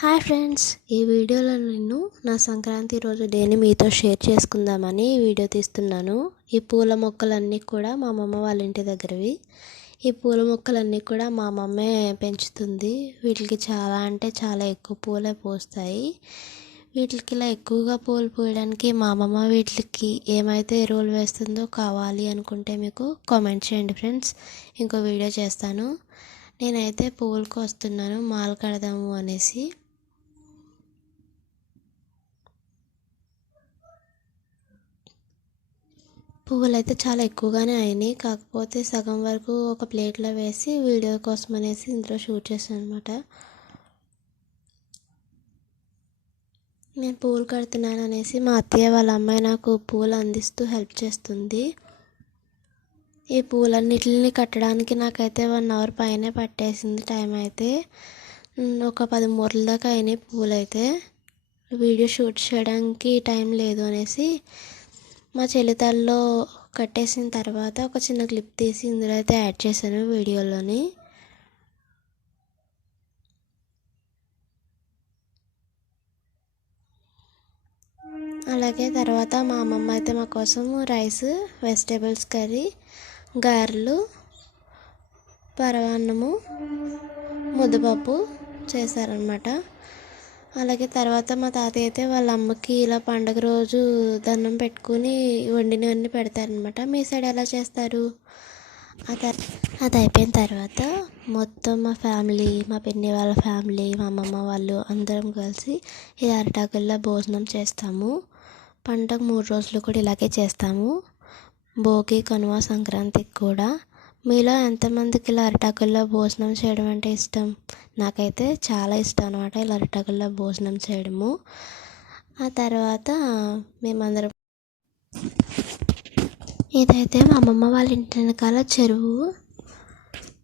Hi friends, ఈ వీడియోలో నేను నా సంక్రాంతి రోజు డేని మీతో షేర్ చేసుకుందామని ఈ వీడియో తీస్తున్నాను. ఈ పూల మొక్కలన్నీ కూడా మా అమ్మమ్మ వాళ్ళ ఇంటి దగ్గరవి. ఈ పూల మొక్కలన్నీ కూడా మా అమ్మమ్మే పెంచుతుంది. వీటికి చాలా అంటే చాలా ఎక్కువ పూలే పూస్తాయి. వీటికి ఇలా ఎక్కువగా పూలు పూయడానికి మా అమ్మమ్మ వీటికి ఏమైతే ఎరువులు వేస్తుందో కావాలి అనుకుంటే మీకు కామెంట్ చేయండి ఫ్రెండ్స్. ఇంకో వీడియో చేస్తాను. నేనైతే పువ్వులు కోస్తున్నాను మాల కడదాము అనేసి. పువ్వులు అయితే చాలా ఎక్కువగానే అయినాయి. కాకపోతే సగం వరకు ఒక ప్లేట్లో వేసి వీడియో కోసం అనేసి ఇందులో షూట్ చేశాను అనమాట. నేను పువ్వులు కడుతున్నాను అనేసి మా అత్తయ్య వాళ్ళ అమ్మాయి నాకు పువ్వులు అందిస్తూ హెల్ప్ చేస్తుంది. ఈ పూలన్నిటిని కట్టడానికి నాకైతే 1 అవర్ పైనే పట్టేసింది టైం అయితే. ఒక 10 మూరల దాకా అయినాయి పువ్వులు అయితే. వీడియో షూట్ చేయడానికి టైం లేదు అనేసి మా చెల్లితల్లో కట్టేసిన తర్వాత ఒక చిన్న క్లిప్ తీసి ఇందులో అయితే యాడ్ చేశాను వీడియోలోని. అలాగే తర్వాత మా అమ్మమ్మ అయితే మా కోసం రైస్, వెజిటేబుల్స్ కర్రీ, గారెలు, పరమాన్నము, ముద్దపప్పు చేశారనమాట. అలాగే తర్వాత మా తాతయ్య అయితే వాళ్ళ అమ్మకి ఇలా పండగ రోజు దండం పెట్టుకుని వండినవన్నీ పెడతారనమాట. మీ సైడ్ ఎలా చేస్తారు? అది అయిపోయిన తర్వాత మొత్తం మా ఫ్యామిలీ, మా పిన్ని వాళ్ళ ఫ్యామిలీ, మా అమ్మమ్మ వాళ్ళు అందరం కలిసి ఇలా అరిటాకుల్లో భోజనం చేస్తాము. పండగ 3 రోజులు కూడా ఇలాగే చేస్తాము. భోగి, కనుమ, సంక్రాంతికి కూడా. మీలో ఎంతమందికి ఇలా అరిటాకుల్లో భోజనం చేయడం అంటే ఇష్టం? నాకైతే చాలా ఇష్టం అనమాట ఇలా అరిటాకుల్లో భోజనం చేయడము. ఆ తర్వాత మేమందరం, ఇదైతే మా అమ్మమ్మ వాళ్ళ ఇంటి వెనకాల చెరువు.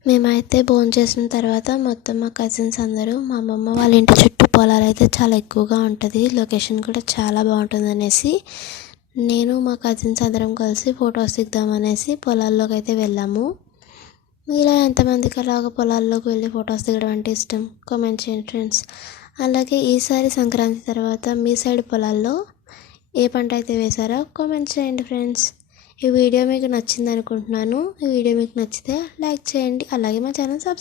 మేమైతే భోజనం చేసిన తర్వాత మొత్తం మా కజిన్స్ అందరూ, మా అమ్మమ్మ వాళ్ళ ఇంటి చుట్టూ పొలాలు అయితే చాలా ఎక్కువగా ఉంటుంది, లొకేషన్ కూడా చాలా బాగుంటుంది అనేసి నేను మా కజిన్స్ అందరం కలిసి ఫొటోస్ దిగుదామనేసి పొలాల్లోకి అయితే వెళ్ళాము. మీలో ఎంతమందికి అలాగ పొలాల్లోకి వెళ్ళి ఫొటోస్ దిగడం అంటే ఇష్టం? కామెంట్ చేయండి ఫ్రెండ్స్. అలాగే ఈసారి సంక్రాంతి తర్వాత మీ సైడ్ పొలాల్లో ఏ పంట అయితే వేశారో కామెంట్ చేయండి ఫ్రెండ్స్. ఈ వీడియో మీకు నచ్చింది అనుకుంటున్నాను. ఈ వీడియో మీకు నచ్చితే లైక్ చేయండి. అలాగే మా ఛానల్